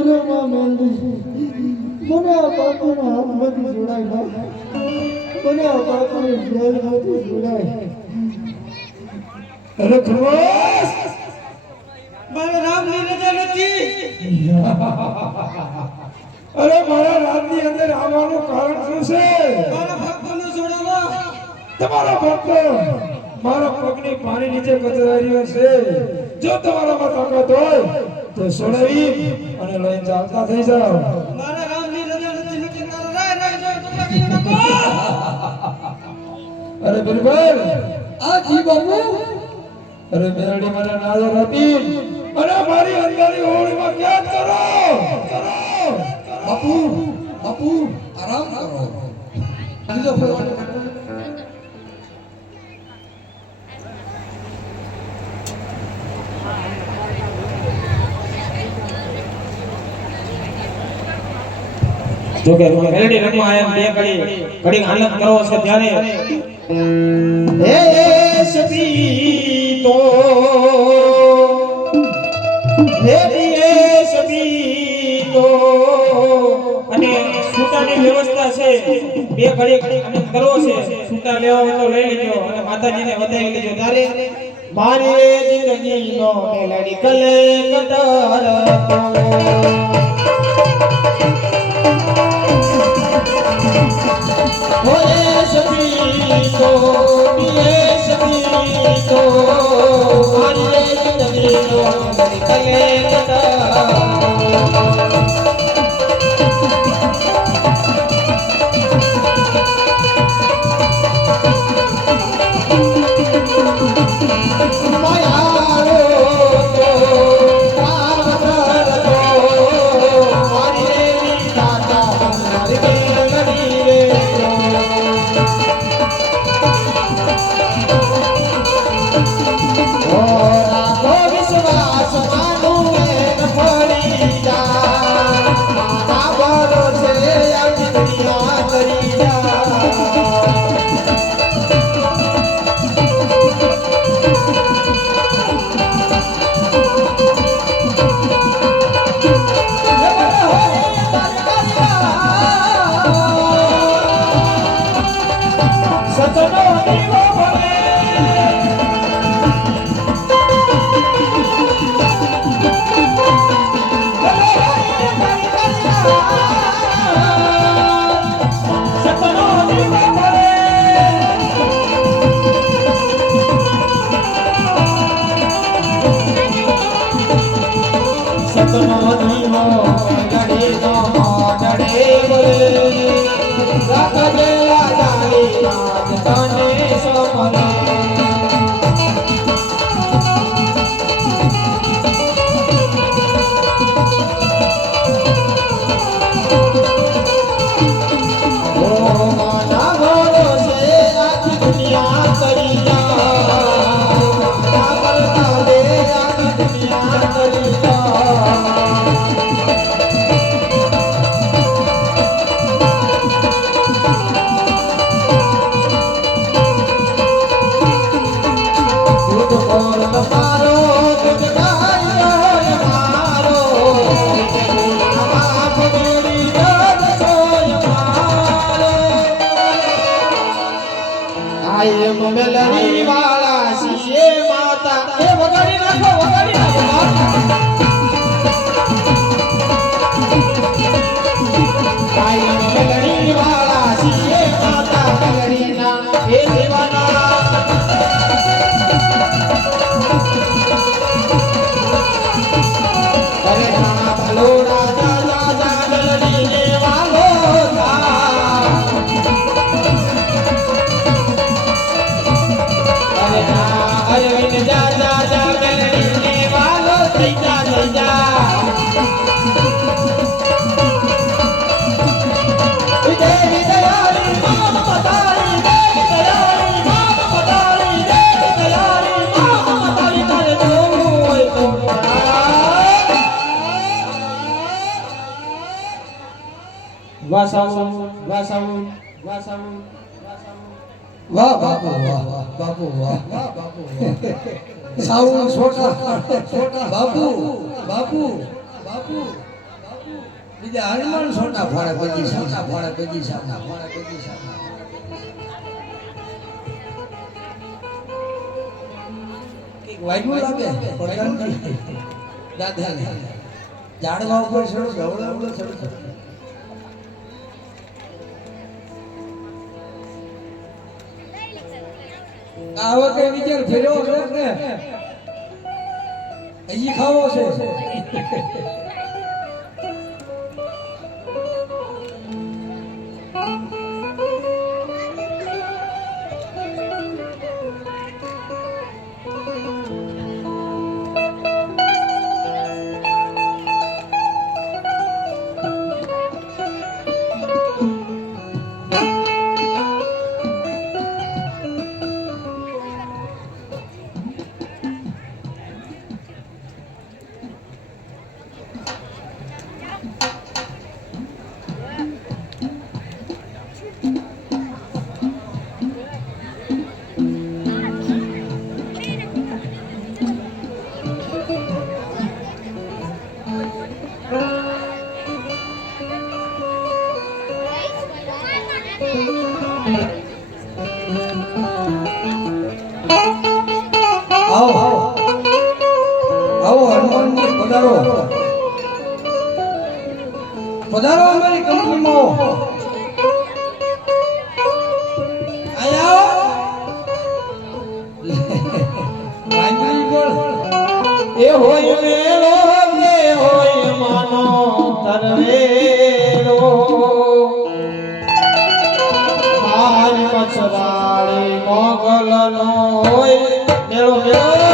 મર્યો માં મેલડી મને આ બાપુના હાથમાંથી જોડાય ના મને આ બાપુની જેલમાંથી જોડાય અરે ખરવાસ મારા રામની રજા નથી અરે મારા રાજની અંદર આવવાનું કારણ શું છે મારા ભક્તોને છોડાવો તમારા ભક્ત મારા પગની પાણી નીચે કચરાઈ રહ્યો છે જો તમારામાં તાકાત હોય તો છોડાવી અને લઈને ચાલતા થઈ જાઓ મારા રામની રજા નથી નકે તારો રાય કરી નાખો અરે બિરબલ આ જી બાપુ અરે મેરડી મને નાજર હતી અને મારી અંદરની હોળીમાં કેદ કરો બાપુ બાપુ આરામ કરો લીધો ફરવાનો જો કે મેલડી રમવા એમ બે ઘડી આનંદ કરવો છે ત્યારે હે સબી તો હે સબી તો અને સૂતાની વ્યવસ્થા છે બે ઘડી આનંદ કરવો છે સૂતા લેવા હોય તો લઈ લેજો અને માતાજીને વધાવી લેજો ત્યારે મારી જિંદગીનો મેલડી કલે કટર મેલડી વાળા શીશે માતા એ વગાડી નાખો મેલડી વાળા શીશે માતા મેલડી ના એ દેવાના અરે ના ભલો રાજા રાજા મેલડી ને વાલો અરવિંદ જા જા જા મેલડી ને વાલો થઈ જા દેવી દયાળી મામ મતાળી દેવી દયાળી મામ મતાળી દેવી દયાળી મામ મતાળી તારે જોવું હોય તો વાસાવું વાસાવું વાસાવું વાહ બાપુ વાહ બાપુ વાહ બાપુ સાઉન્ડ છોટા છોટા બાપુ બાપુ બાપુ બીજા હનુમાન સોટા ફોડે પછી સોટા ફોડે પછી સામના ફોડે પછી સામના કઈક વાગ્યું લાગે પડદાન દાદા ઝાડવા ઉપર ચડો ધવળા ચડો આવો કે વિચાર ફેરવો છે ને હજી ખાવો છે આવો હનુમાનજી પધારો પધારો અમારી કંપનીમાં આયા વાંદરી બોલ એ હોય મેળો કે હોય માનો તરવેરો મારી મચરાળી મોગલનો હોય મેળો મેળો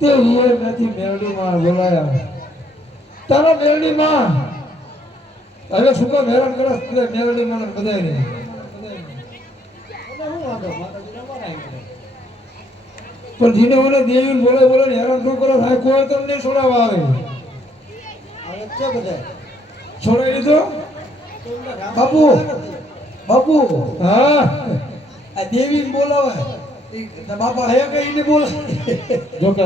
તે હિયર નથી મેરડીમાં બોલાયા તારો મેરડીમાં હવે શું કામ હેરાન કરસ તે મેરડીમાં બધાય ને પણ જીને ઓને દેવીને બોલે ને હેરાન શું કરો થાય કોઈ તમને છોડાવવા આવે છે બધા છોડાવી લીધો બાપુ બાપુ હા આ દેવીને બોલાવે બાપા હે કઈ ને બોલે જોકે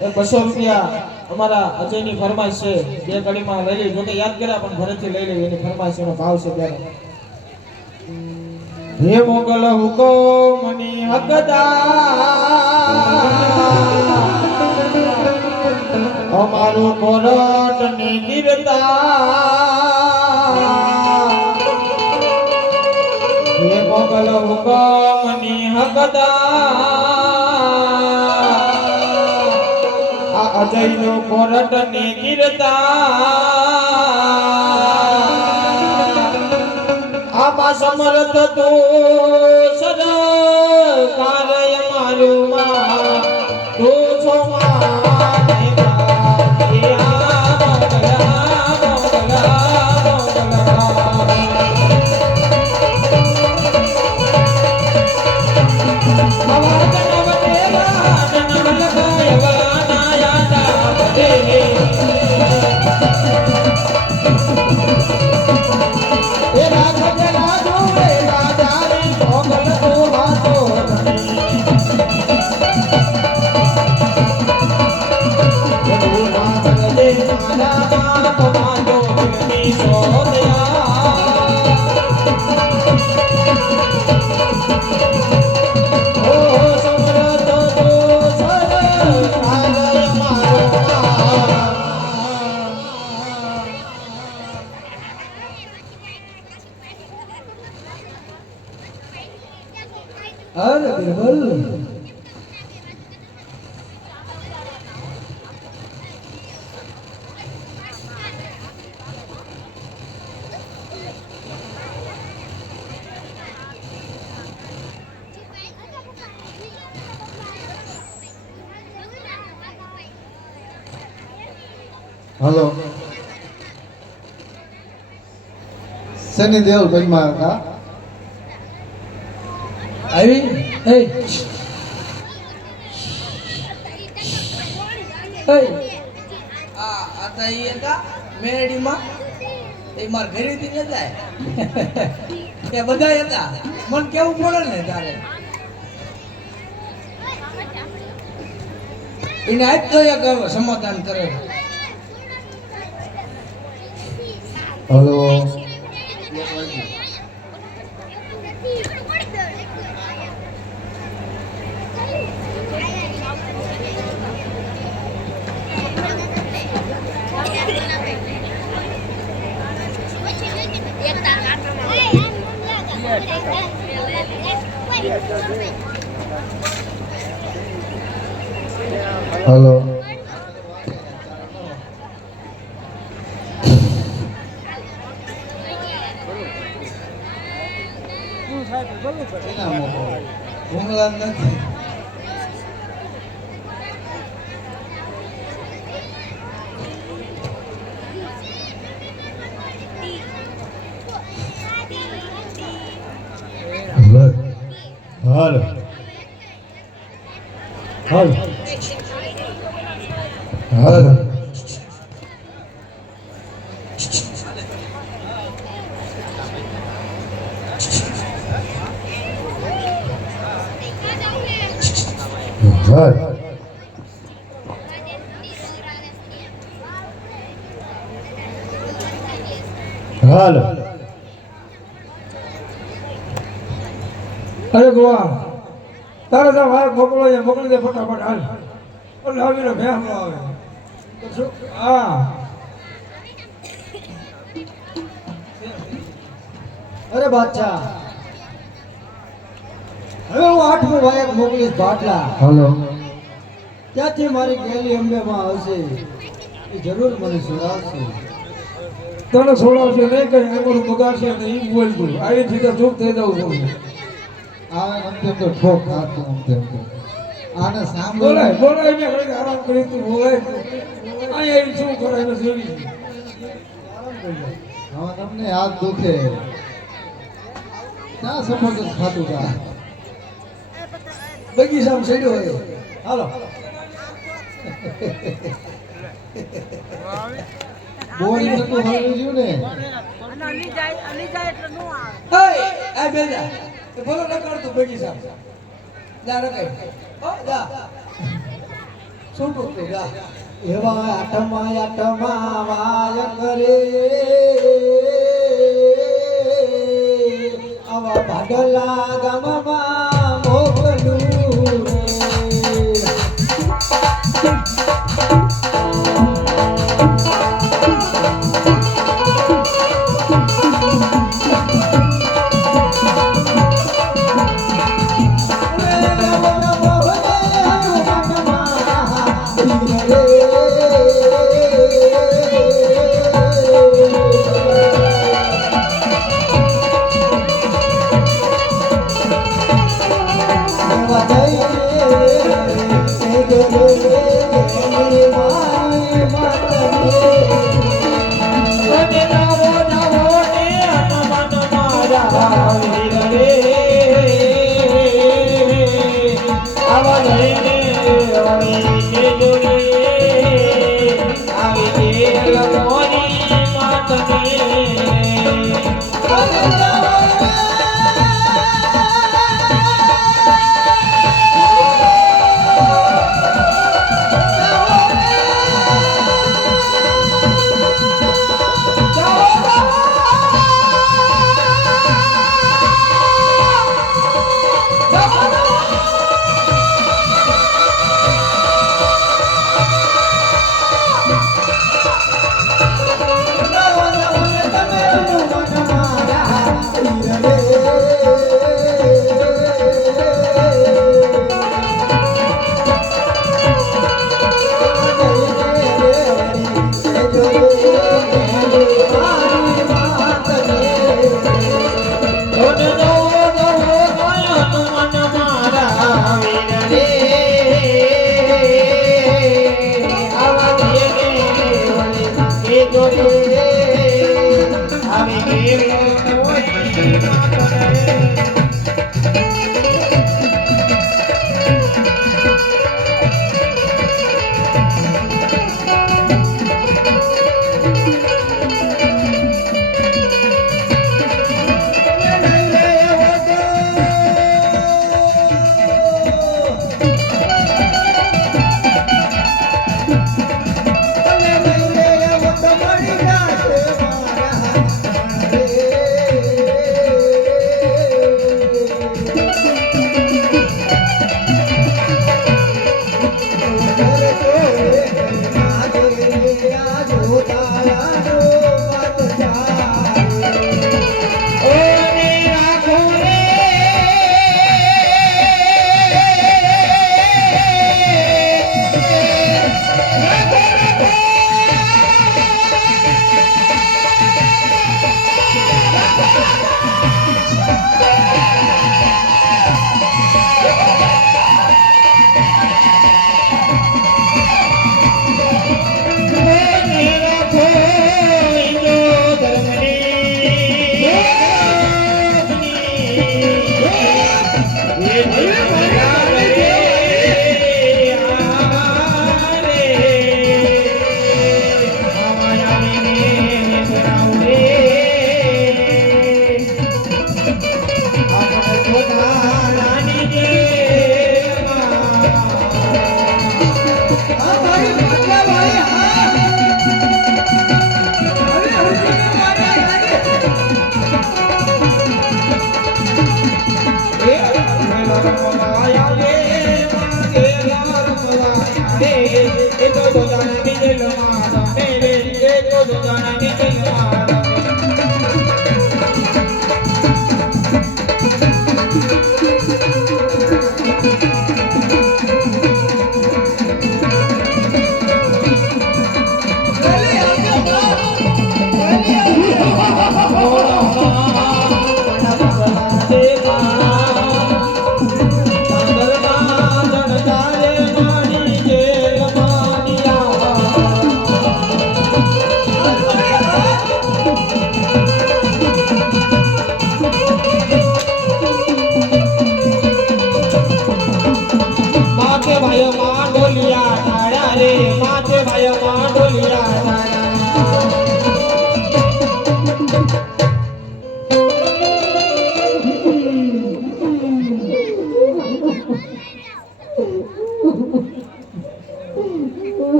200 રૂપિયા અમારા અજયની ફરમાઈશ છે બે ઘડીમાં લઈ લઈ જોકે યાદ કર્યા પણ ઘરેથી લઈ લેવી એની ફરમાઈશ એનો ભાવ છે ત્યારે હે મોગલ હુકમની હકદાર અમારું કોરટ ને ગીરતા હે મોગલ હુકમની હકદાર આ અજયનો કોરટ ને ગીરતા આમાં સમર્થ તો સરકાર મારું માં તો છો અરે બિરબલ હલો શનિદેવ ભાઈમાં હતા આવી એ આતા ઈ હતા મેરડીમાં એ માર ઘરેથી ન જાય એ બધા હતા મન કેવું પડે ને તારે એને આજ તો એક સમાધાન કરે હલો હલો હુમલા નથી હાલ હાલ હાલ હાલ હાલ અરે ગોવા તારે તો વાર મોકલો છે મોકલી દે ફટાફટ હાલ એટલે આવીને ભેંસ આવે તો શું હા અરે બાદશાહ હવે હું 8મો વાયક મોકલીશ ભાટલા હલો ત્યાંથી મારી ગેલી અંબેમાં આવશે એ જરૂર મને સુરાવશે તને છોડાવશે નહીં કઈ એમનું બગાડશે નહીં ઈ બોલતું આવી સીધા ચૂપ થઈ જવું છું આ અંતે તો ઠોક ખાતું અંતે આને સાંભળો બોલાય બોલાય મેં ઘડીક આરામ કરી તું બોલાય અહીંયા એવી શું કરાય ને જેવી હવે તમને હાથ દુખે ક્યાં સમર્થન ખાતું કા બગીચામાં ચડ્યો હોય હાલો બોડી નતું હાલવું જોયું ને હે આ બેજા એ બોલો ન કરતું બેગી સાહેબ જા રકાઈ ઓ જા શું કરતું જા એવા આટમા વાય કરે આવા ભાડલા ગામમાં મોકલું રે. અને નવો નવો ને હનુમાન મારા વીર રે આવા લઈને આવી કે જોડે આવી કે લખોની માતને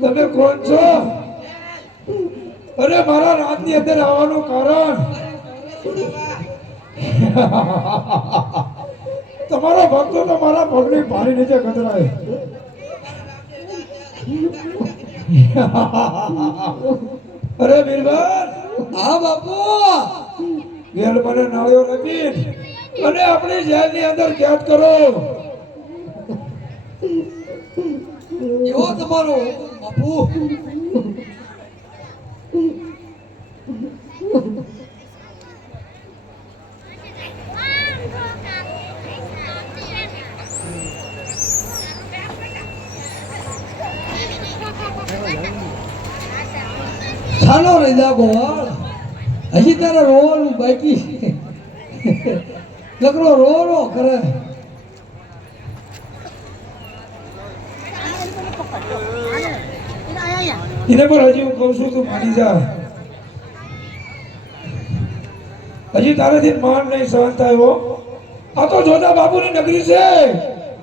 તમે કોણ છો? અરે મારા રાજની અંદર આવવાનું કારણ તમારો ભક્તો તો મારા પગની પાણી નીચે કતરાય. અરે બિરબલ, હા બાપુ વેલ મને નાળિયો રમીન અને આપણી જેલની અંદર કેદ કરો. એવો તમારો બાપુ ચાલો રજા ગોવાળ, હજી તારે રોવાનું બાકી છે. લકડો રો કરે. એને પણ હજી હું કહું છું તું માની જા. હજી તારાથી માન નહીં સહન થાય હો. આ તો જોધા બાપુની નગરી છે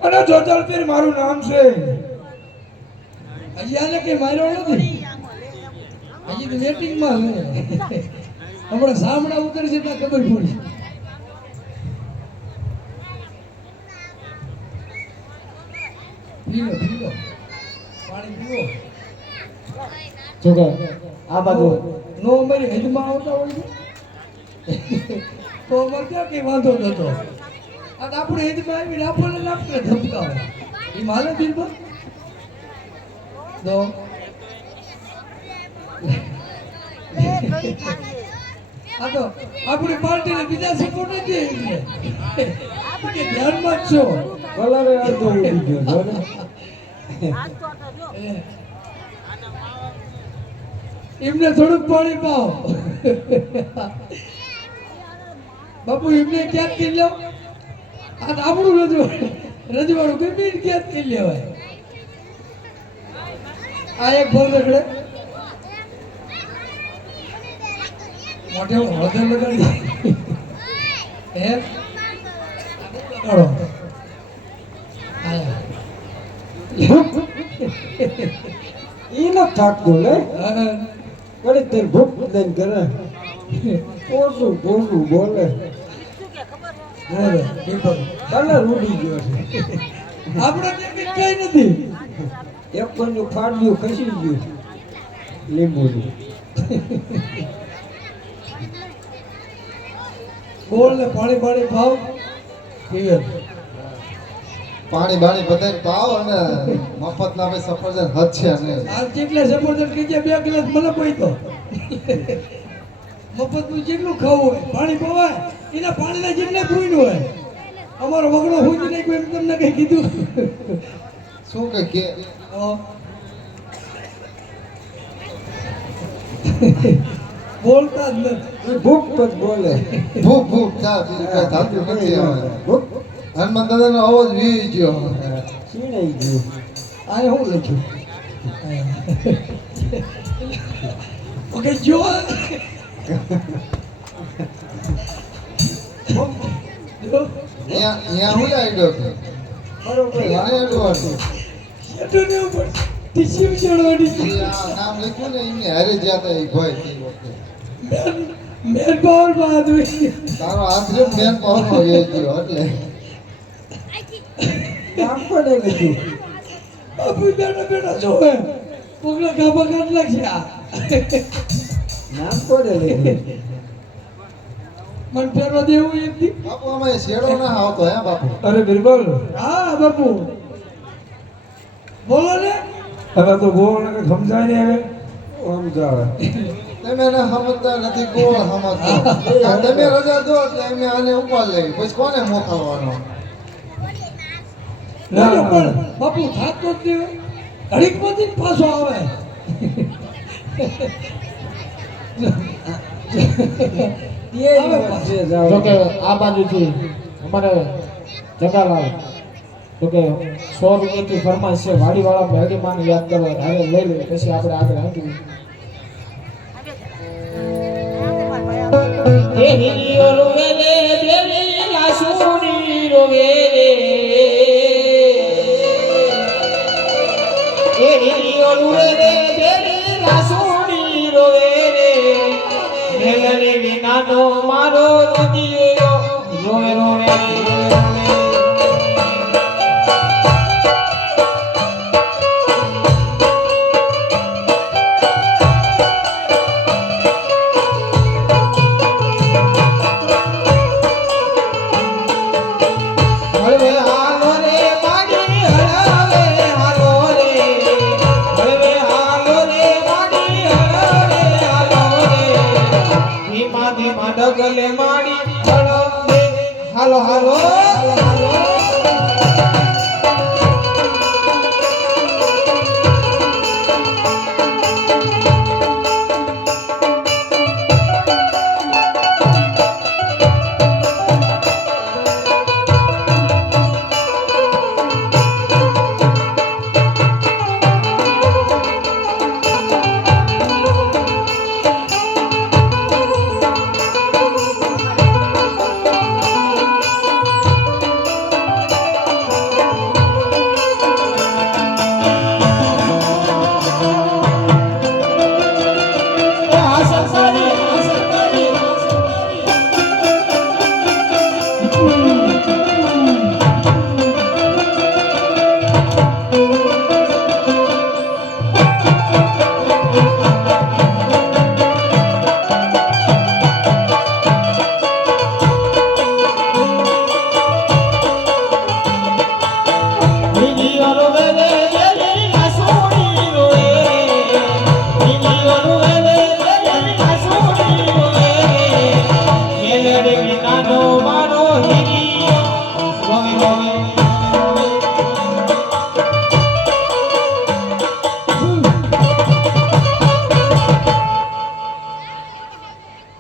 અને જોધલ પીર મારું નામ છે. હજી આને કઈ માર્યો નથી, હજી તો વેટિંગમાં છે. હમણાં સામડા ઉતરશે એટલે ખબર પડી. પીલો પીલો પાણી પીવો. જો કે આ બાજુ નો અમારી હેજમાં આવતા હોય છે તો અમારે ક્યાં કઈ વાંધો નતો. અને આપણે હેજમાં આવીને આપણને આપણે ધમકાવે એ માલે બિલકુલ તો આ તો આપણી પાર્ટીને બીજા સપોર્ટ નથી એટલે ધ્યાનમાં જ છો. કલર અડધો ઉડી ગયો જો ને. એમને થોડુંક પાણી પાઓ બાપુ. એમને ક્યાંક કરી લો. આ તો આપણું રજવાડું કઈ બી ક્યાંક કરી લેવાય. આ એક ભર રગડે મોઢે હળદર લગાડી હે લગાડો. આયા ઈ ન થાકતો લે. હા. કડી તે ભૂખ દઈને કરે. ઓછું બોલું બોલે. બોલો, બિલકુલ. કલર ઉડી ગયો છે. આપણે ત્યાં કઈ નથી. એક કોઈનું ફાડ્યું ખસી ગયું લીંબુનું. બોલ ને પાણી પાણી ભાવ પીવે. પાણી બાણી બધાને પાવ અને મફત ના ભાઈ સફરજન હદ છે અને આ જેટલા સફરજન કીજે 2 ગ્લાસ મને પડી તો મફત નું જેટલું ખાવું હોય પાણી પવાય એના પાણીના જેટલા પૂર્ણ હોય. અમારો વગડો હોય નહીં કોઈ તમને કઈ કીધું શું કે બોલતા જ નથી. ભૂખ પર બોલે. ભૂખ ભૂખ ચા બીજું કઈ થતું નથી હવે. ભૂખ હનુમાન દાદાનો અવાજ વી ગયો. છીણાઈ ગયું. આ હું લખ્યું ઓકે જો અહીંયા હું લાગ્યો કે બરોબર. એને અડવાનું. શેઠોને ઉપર ટીસ્યુ ચડવાની છે. ઈ આ નામ લખ્યું ને એમને હારે જ્યાં તા એ ભાઈ તે વખતે મેન પાવર બાદ હોય. તારો હાથ રહ્યો મેન પાવરમાં વી ગયો એટલે નામ પડે લીધું. બાપુ બેઠા બેઠા જોવે પગલા ગાભા કાઢ લાગશે. નામ પડે લીધું. મન ફેરવા દેવું એકથી. બાપુ અમે શેડો ના આવતો હે બાપુ. અરે બિરબલ, હા બાપુ બોલો ને. હવે તો બોલ ને સમજાય ને હવે. સમજાવે. તમે એને સમજતા નથી કોણ સમજતો. આ તમે રજા દો એટલે અમે આને ઉપાડ લઈ પછી કોને મોકલવાનો. ના, બોલો ના. પણ બાપુ થાતો જ નહીં. ઘડીક માંથી પાછો આવે. આવે પાછો. જોકે આ બાજુથી અમારે જગાલાલ જોકે 100 રૂપિયાથી ફરમાઈશ છે. વાડીવાળા મેળીમાને યાદ કરો હારે લઈ લે પછી આપણે આગળ હાંકીએ. એ હિરિયો રોવે રે દેવી લાસુડી રોવે રે. એ હિરિયો રૂવે રે જેની રાસુડી રોવે રે મેલડી વિનાનો મારો રુદિયો રોવે રોવે હળવે હાલો રે માડી હળવે હાલો રે હળવે હાલો રે માડી હળવે હાલો રે ધીમા ધીમા ડગલે માડી હળવે હાલો હાલો હાલો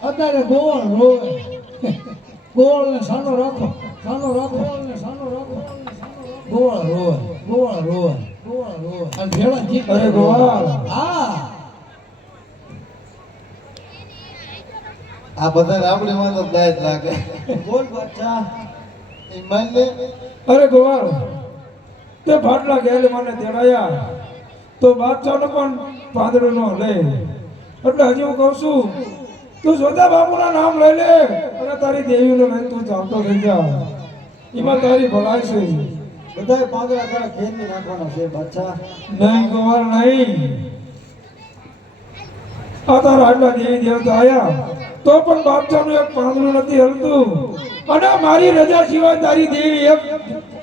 અત્યારે ગોળ રોવે ગોળ ને સાનો રાખો સાનો રાખો ને સાનો રાખો ગોળ રોવે ગોળ રોવે ગોળ રોવે અને ભેળા જીત અરે ગોવાળ હા આ બધા રાબડીમાં તો દાયત લાગે બોલ બાદશાહ. એ માન લે અરે ગોવાળ તે ભાટલા ગેલે મને તેડાયા તો બાદશાહનો પણ પાંદડો નો લે એટલે હજી હું કહું છું તું સોદા બાપુના નામ લઈ લે અને તારી દેવીને લઈને તું ચાલતો થઈ જા એમાં તારી ભલાઈ છે બધાય પાંદડા તારા ખેતની નાખવાના છે બાદશાહ. નહીં ગોવાળ નહીં આ તારા આટલા દેવી દેવતા આયા તો પણ બાદશાહનું એક પાંદડું નથી હલતું અને મારી રજા સિવાય તારી દેવી એક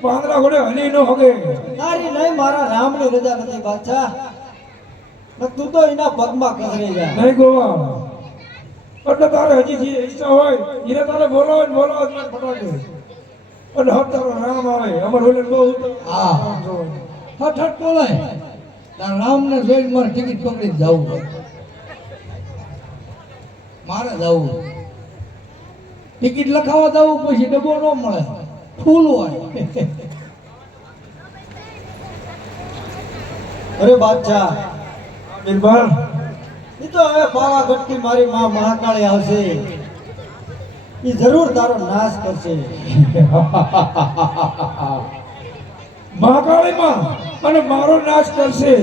પાંદડા ઘોડે હલી ન હગે તારી નહીં મારા રામની રજા નથી બાદશાહ. ને તું તો એના પગમાં કસરી જા. નહીં ગોવા એટલે તારે હજી જે ઈચ્છા હોય એને તારે બોલાવો ને બોલાવો જ ફટાકે એટલે હક તારો રામ આવે અમાર ઓલે બહુ હા હઠ બોલાય તાર રામને જોઈને મારે ટિકિટ પકડીને જવું મારે જવું ટિકિટ લખાવા જવું પછી ડબ્બો ન મળે ફૂલ હોય અરે બાદશાહ, બિરબલ એ તો હવે પાવાગઢથી મારી માં મહાકાળી આવશે. એ જરૂર તારો નાશ કરશે. મહાકાળીમાં અને મારો નાશ કરશે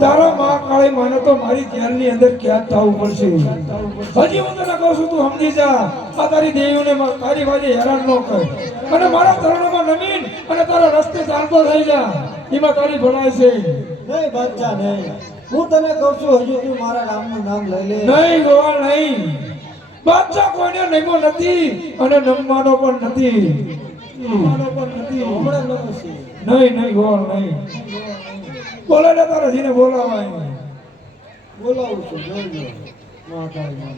તારા મહાકાળી માને તો મારી જેલની અંદર ક્યાં થવું પડશે હજી હું તને કહું છું તું સમજી જા આ તારી દેવીઓને તારી વાજે હેરાન ન કર અને મારા ચરણોમાં નમીન અને તારા રસ્તે ચાલતો થઈ જા એમાં તારી ભલાઈ છે નહીં બાદશાહ નહીં. હું તને કહું છું હજુ તું મારા રામનું નામ લઈ લે. નહીં ગોવાળ નહીં બાદશાહ કોઈને નમ્યો નથી અને નમવાનો પણ નથી નમવાનો પણ નથી હમણાં ન હશે. નહીં નહીં ગોવાળ નહીં બોલે ને તારા જીને બોલાવાય બોલાવું છું જોજો મહાકાળી માં.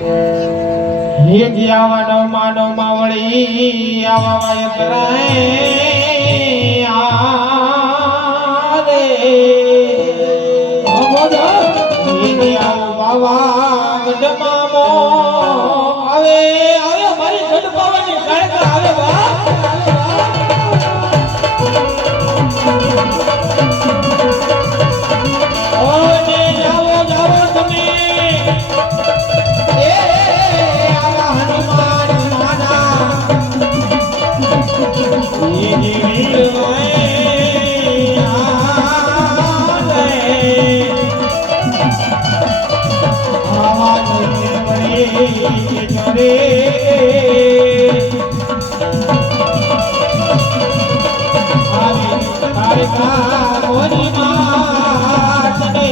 હે જીયાવાનો માનો માવળી આવા વાય કરાય આરે હે જીયાઓ બાવા ગડમામો આવે આવે મારી ગડપાવાની કાળકા આવે બા ઓને જાવો જાવો તમે એ આવા હનુમાન લેજો રે તારે કાકોની માતને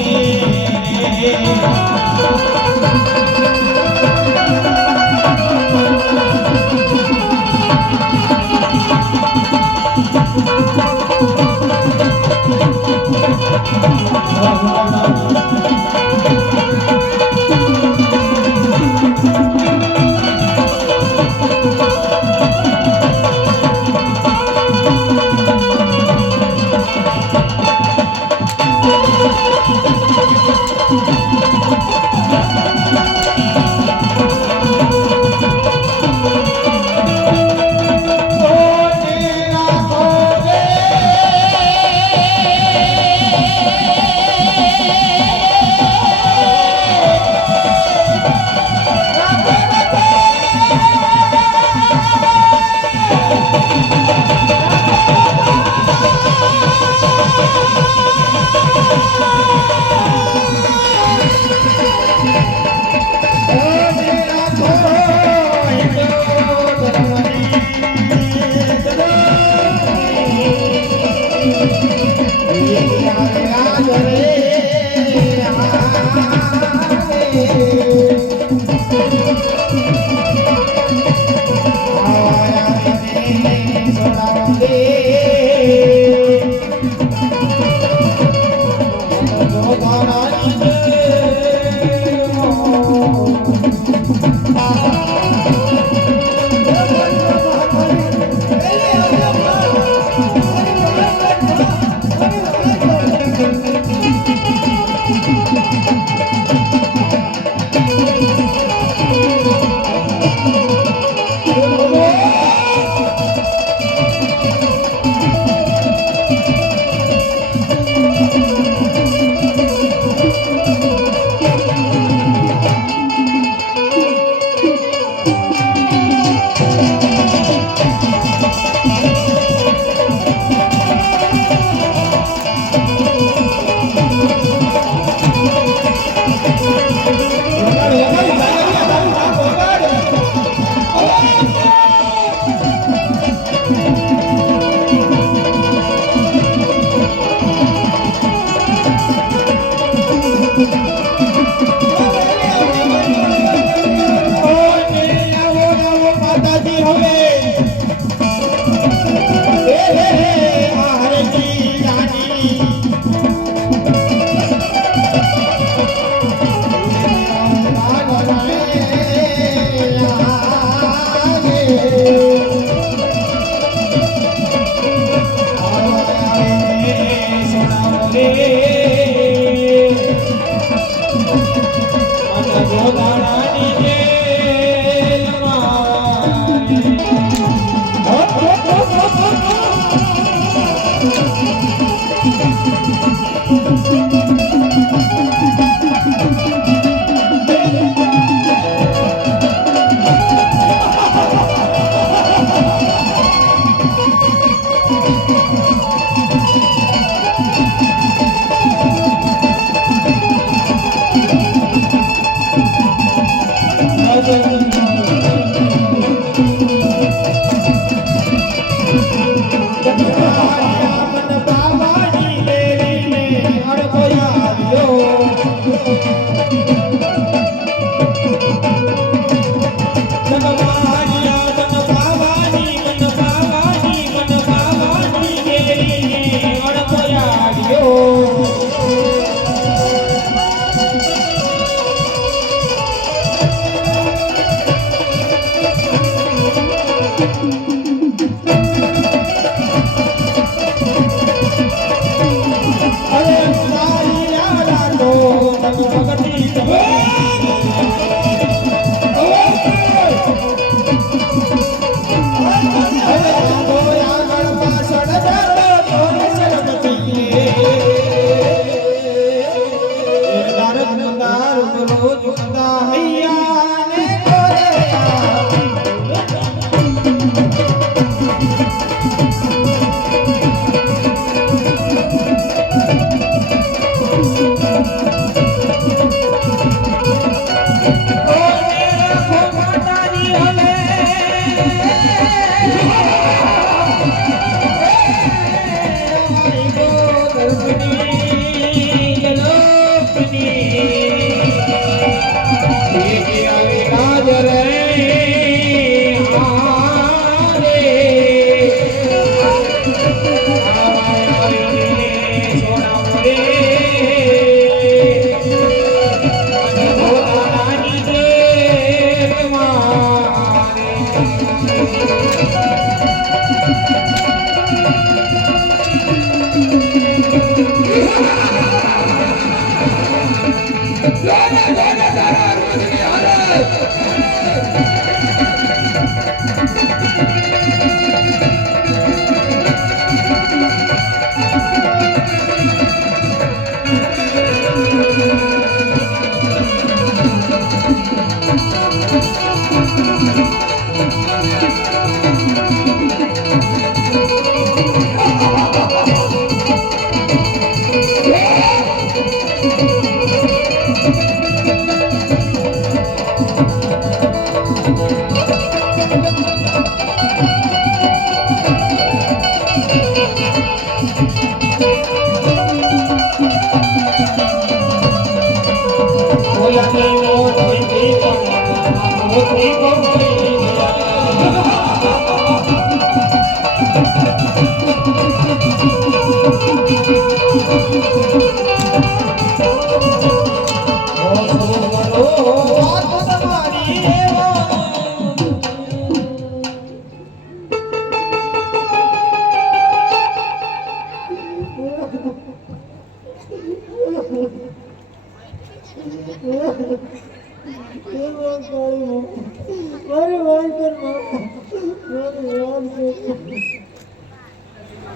મોતી ગોપી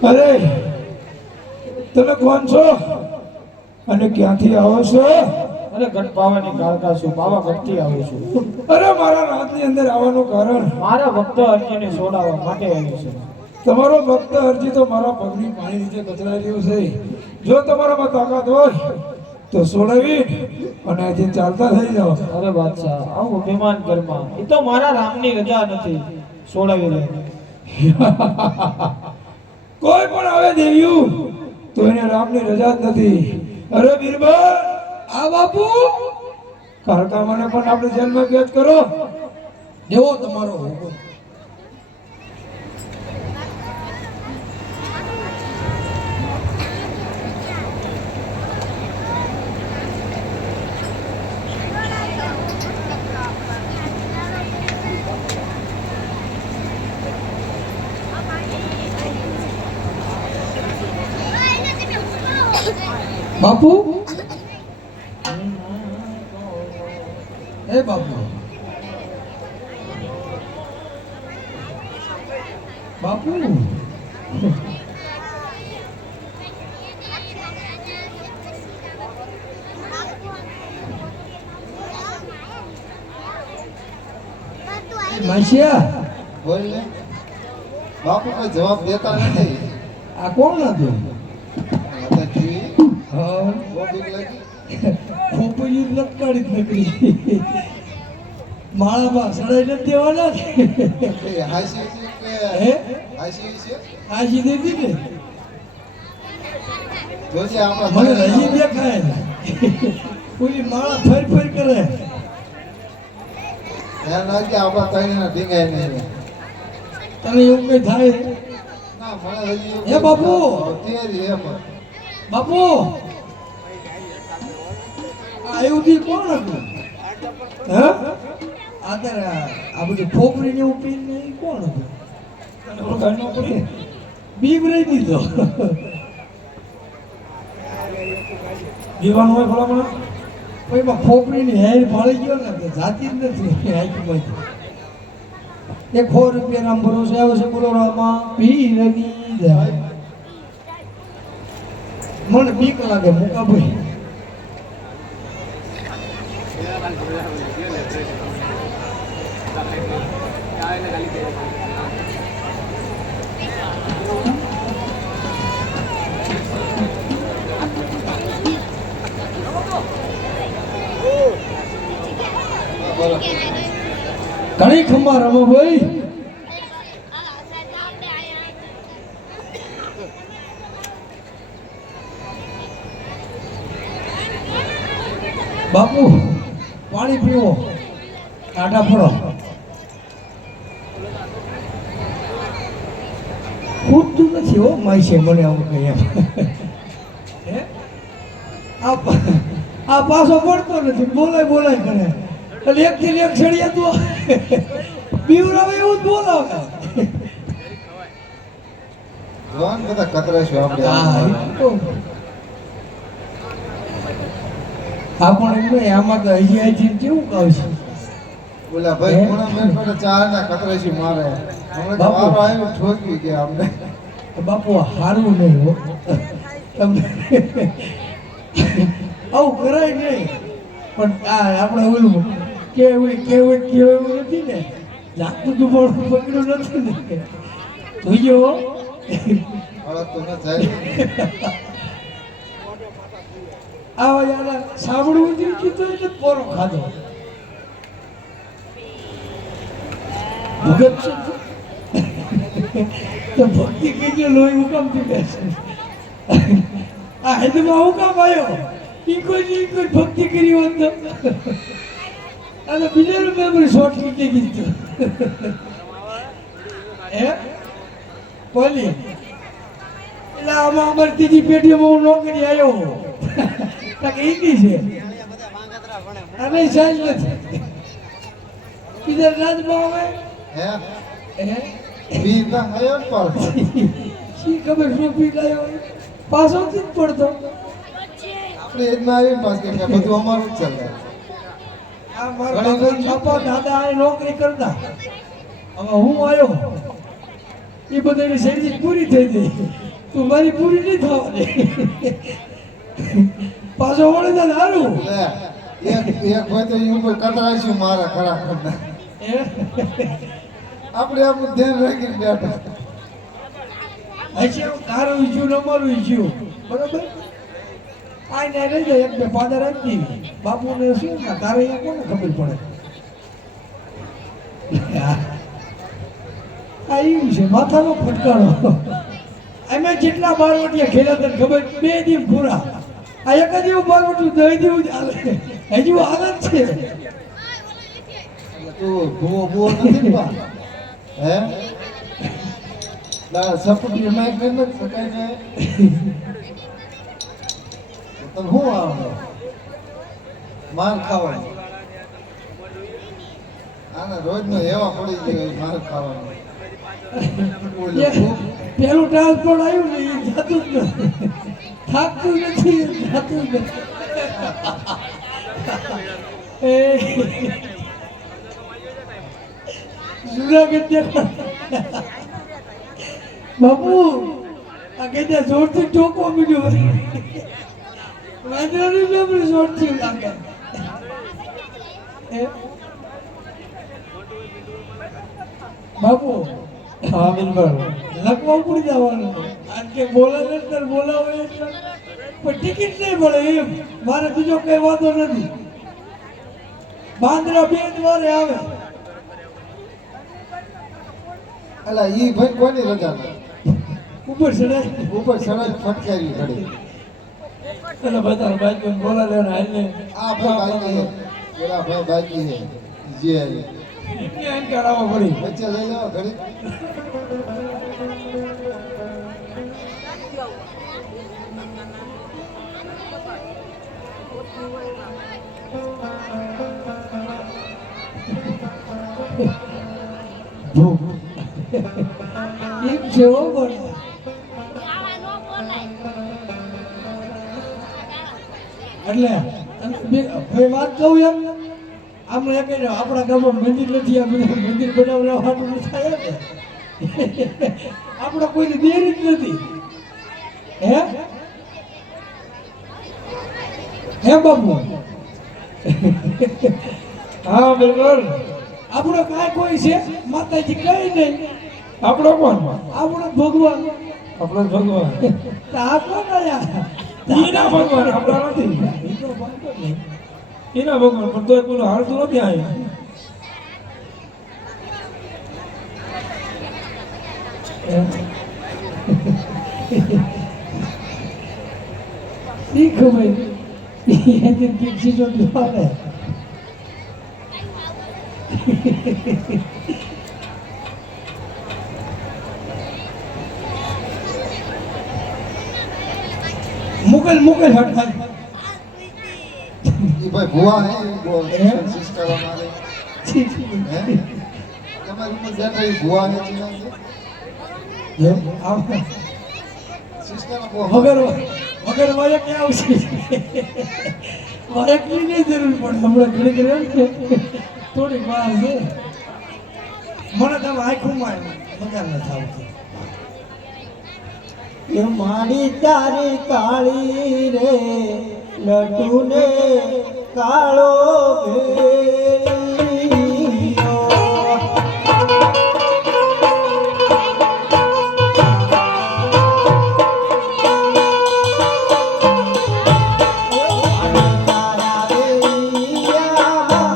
અરે તમે કોણ છો અને ક્યાંથી આવો છો? અરે ગઢ પાવાની કાળકા છું, પાવાગઢથી આવું છું. અરે મારા રાતની અંદર આવવાનું કારણ મારા ભક્ત અર્જુનને છોડાવવા માટે આવ્યું છે. તમારો ભક્ત અરજી તો મારા પગની પાણી નીચે કચરાઈ રહ્યું છે. જો તમારામાં તાકાત હોય તો છોડાવી અને અહીંથી ચાલતા થઈ જાઓ. અરે બાદશાહ, આવું અભિમાન કરમાં. એ તો મારા રામની રજા નથી, છોડાવી લે. કોઈ પણ આવે દેવ્યું તો એને રામની રજા જ નથી. અરે બીરબલ, આ બાપુ કાળકા મને પણ આપણે જેલમાં કેદ કરો. જેવો તમારો હુકમ. બાપુ એ બાપુ બાપુ માસિયા બોલ ને બાપુ કોઈ જવાબ દેતા નથી. આ કોણ હતું? આ તો જોઈ હા બહુ બીક લાગી. ખોપરી લટકાડી જ નકરી માળામાં સડાઈ નથી દેવાના એ હાસી છે કે હે હાસી છે? આશી દેતી ને જોજે આપણા મને ઘરે હજી દેખાય કોઈ માળા ફેર ફેર કરે. ધ્યાન રાખજે આપણા ત્રણેયના ઢીંગાય નહીં. તને એવું કઈ થાય? ના મને હજી એવું હે બાપુ! તૈયારી હે પણ. બાપુ આ એવું કોણ હતું? હે? આ બધી ખોપરી ને એવું પીને કોણ હતું? તને ઓળખાણ ન પડી? બીક રહી દીધો. જીવાનું હોય ભલામણ? એમાં ખોપરી ની હેર ફાળી ગયો ને તો જાતી જ નથી હાઈકમાંથી. એ 100 રૂપિયા ભરોસે આવશે બોલો રામા પીરની જાય. મને બીક લાગે મુકાભાઈ. ઘણી ખંભા રમો ભાઈ. બાપુ પાણી પીવો, ટાટા ફળો. ખૂટતું નથી હો માય છે મને આવું કઈ એમ. હે? આ પાછો પડતો નથી, બોલાય બોલાય કરે. એટલે એક થી એક છડિયા તો બીવરાવે એવું જ બોલાવે. જોન બધા કતરાશું આપણે. હા પણ એમ નહીં, આમાં તો હજી હજી કેવું કહું છું. બોલા ભાઈ કોણા મેર પર ચાર ના કતરાશી મારે. હમણાં તો બાપુ. વારો આવ્યો ઠોકી ગયા અમને. બાપુ હારું નહીં હો તમને આવું કરાય નહીં. પણ આ આપણે ઓલું કેવું નથી ને, જાગતું દુબળું પકડ્યું નથી ને. જોઈએ હો અરે તો ન જાય. આવા યાર સાંભળવું જોઈએ કીધું એટલે પોરો ખાધો. ભગત છે તો ભક્તિ કઈ લોહી હુકામ થી બેસે. આ હેદમાં હુકામ આવ્યો ઈ કોઈ ભક્તિ કરી હોત તો અને બીજાનું મેમરી શોર્ટ કીધી કીધું હે બોલી એટલે આમાં અમારી ત્રીજી પેઢીમાં હું નોકરી આવ્યો કે ઈકી છે અને સાહેબ નથી બીજા રાજમાં આવે હે હે બી ના આયો ને પર શી ખબર શું પી લાયો પાછો જ પડતો આપણે એજમાં આવી પાસ કે બધું અમારું જ ચાલે આ મારા બાપા દાદા આ નોકરી કરતા હવે હું આવ્યો એ બધાની શેરજી પૂરી થઈ ગઈ તું મારી પૂરી નહીં થવા દે પાછો વળે તો સારું લે એક ભાઈ તો ઈ ઉપર કતરાઈશું મારા ખરા ખરના આપણે આપણું ધ્યાન રાખીને બેઠા હશે કારું ઈચ્યું ન મારું ઈચ્યું બરોબર આ ને રહી જાય એક બે પાદર આપી બાપુને શું ના તારે અહીંયા કોને ખબર પડે આ એવું છે માથાનો ફટકારો અમે જેટલા બારવટિયા ખેલા તને ખબર 2 દિન પૂરા આ એક જ એવું બારવટિયું દઈ દેવું જ હાલે હજુ હાલત છે તું ભૂવો નથી ને બા હે લા સપોર્ટ માઈક ને નથી શકાય ને તો હું આવે માર ખાવાનો આના રોજનો એવા પડી ગયો માર ખાવાનો પેલું ટ્રાન્સપોર્ટ આવ્યું ને એ જાતું જ નથી થાકતું નથી જાતું જ નથી જુનાગઢ બાપુ આ કે જોરથી ટોકો મીડ્યો વાંદરાની મેમરી જોરથી લાગે બાપુ હા બિલકુલ લખવા પડી જવાનું આજ કે બોલાવે ત્યારે બોલાવે એટલે પણ ટિકિટ નહીં મળે એમ મારે બીજો કઈ વાંધો નથી બાંદ્રા 2 દ્વારે આવે અલા ઈ ભાઈ કોની રજા ના ઉપર ચડાય ઉપર સડક ફટકારી ઘડી એટલે બધા બાઈક બોલા લેવાનો હાલને આ ભાઈ બાકી હે પેલા ભાઈ બાકી હે જે ધ્યાન કરાવવા પડી વચ્ચે લઈ લેવા ઘડી એમ છે હો બોલે એટલે ભાઈ વાત કહું એમ આપણે એક આપણા ગામમાં મંદિર નથી આ બધા મંદિર બનાવવા હાટું થાય ને આપણે કોઈની દેરી જ નથી હે હે બાબુ હા બિલકુલ આપણો કાંઈ કોઈ છે માતાજી કઈ નહીં આપણો કોણ આપણો ભગવાન આપણો ભગવાન તો આ કોણ આયા એના ભગવાન આપણા નથી ઈ તો વાંધો નહીં. એના ભગવાન પણ તોય પેલું હાલતું નથી આવ્યું શી ખબર એની દીક્ષિતો દ્વારે મુગલ મુગલ હટ ઈ ભાઈ ભુવા હે સિસ્ટર અમારે હે તમારી ઉપર બેઠા ઈ ભુવા હે સિસ્ટર વગર વગર વાય ક્યાં આવશે વાયકની નહીં જરૂર પડે હમણાં ઘડી ઘડી થોડીક વાર છે મને તમે આંખોમાં મજા નથી આવતી એ મારી તારી કાળી રે લટુ ને કાળો ભેળિયો. તારા વેલિયા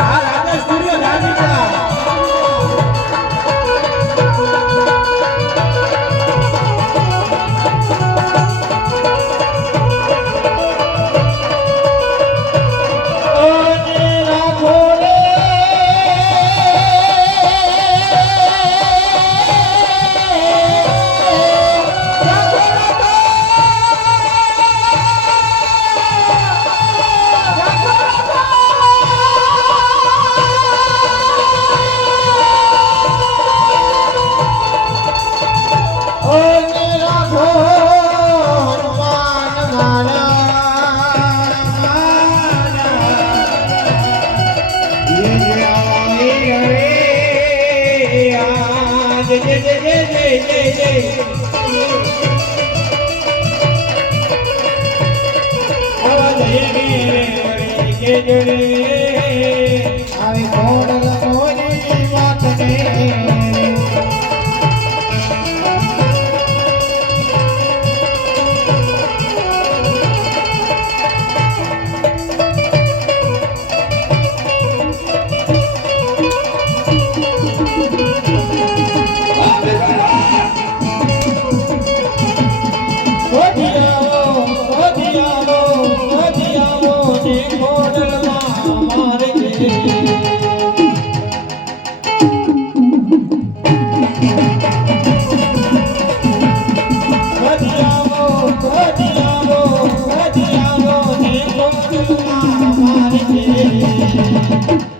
આ રાજા સ્ટુડિયો રાજીતા આવી ખોડલ મોરી વાતને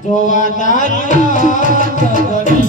જોવા તારી વાત કરી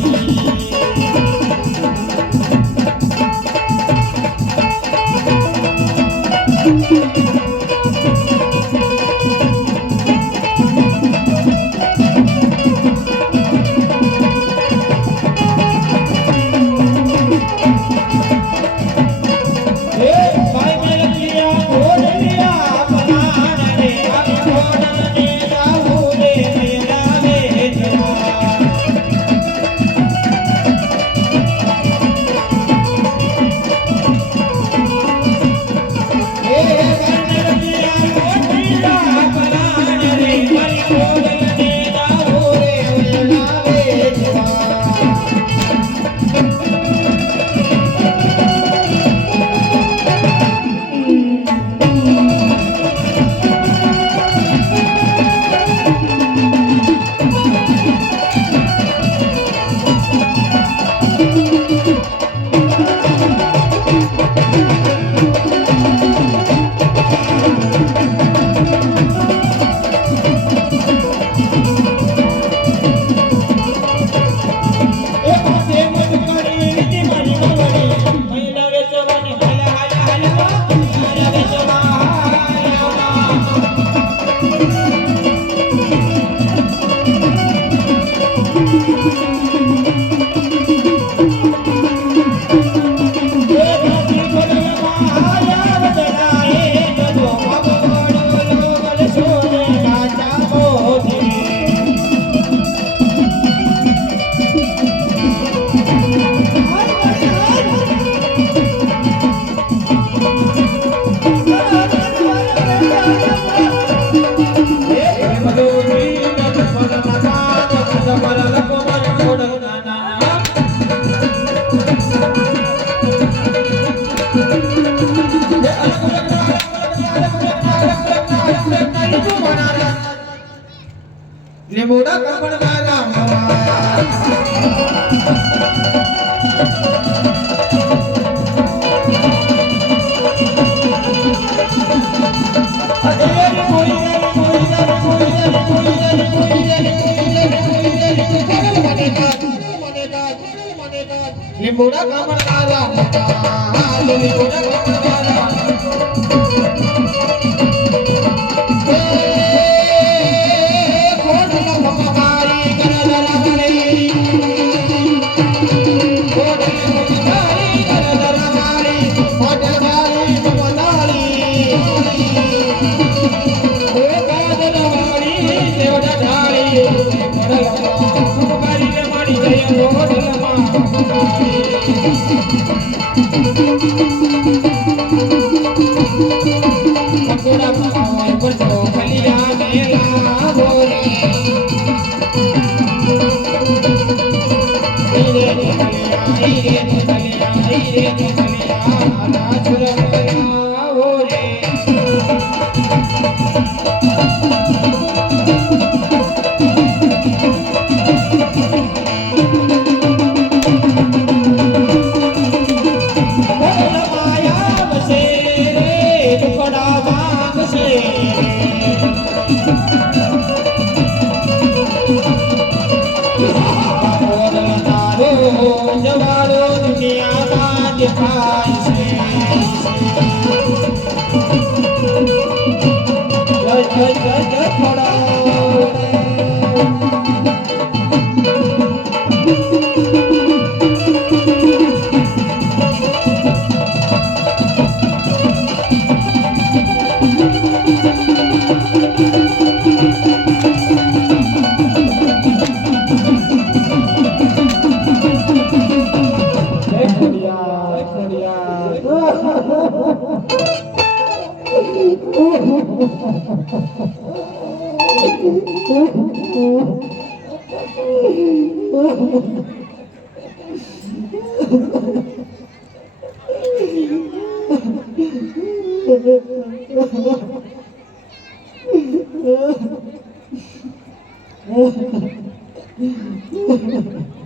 લીંબોડા કંપણ મારા લીંબોડા કંપણ મારા લીંબોડા કંપણ મારા જવાળો દુનિયામાં દેખાય છે. જય જય જય જય ખોડા.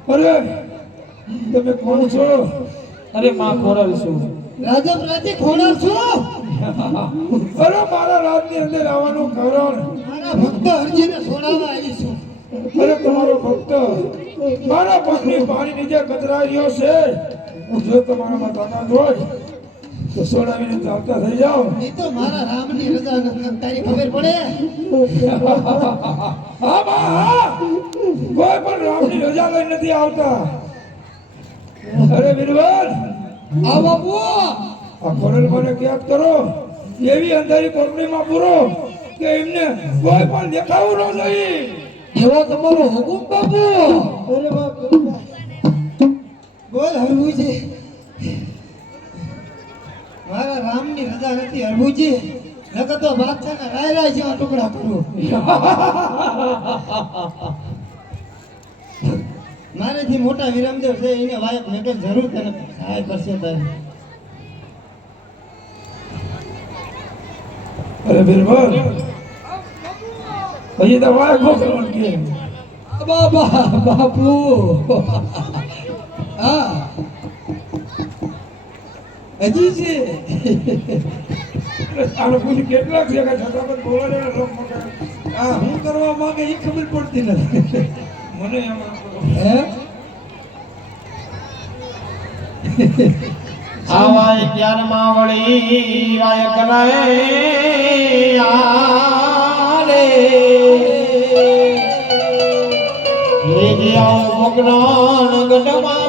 અરે તમે કોણ છો? અરે માં ખોરલ છું. રાજા પ્રાચી ખોડાર છું. અરે મારા રાજની અંદર આવવાનું કારણ મારા ભક્ત હરજીને છોડાવવા આવી છું. અરે તમારો ભક્ત મારા પગની પાણી નીચે કચરાઈ રહ્યો છે. જો તમારામાં તાકાત હોય તો છોડાવીને ચાલતા થઈ જાઓ. એ તો મારા રામની રજા નથી. તારી ખબર પડે? હા બા હા, કોઈ પણ રામની રજા લઈ નથી આવતા. અરે વીરવર, આ બાપુ આ ખોડલમાને ક્યાંક કરો એવી અંધારી કોટડીમાં પૂરો કે એમને કોઈ પણ દેખાવું ન જોઈએ. એવો તમારો હુકુમ બાપુ. અરે બાપ બોલ હરભુજી. મારા રામની રજા નથી હરભુજી. નકર તો બાદશાહના રાયરા જેવા ટુકડા કરું. મારેથી મોટા વિરમદેવ છે એને વાયક મેટલ જરૂર તને સહાય કરશે તારે. અરે વીરવર, હજી તો વાય ગોખરણ કે બાબા બાપુ. હા હજી છે. આનો પૂછી કેટલાક છે કે છતાં પણ બોલે ને લોક મકા. હા હું કરવા માંગે એ ખબર પડતી નથી. મને એમાં હે આવાય ક્યાર માં વળી વાય કરાય આરે હે ગયા મોગરાન ગઢમાં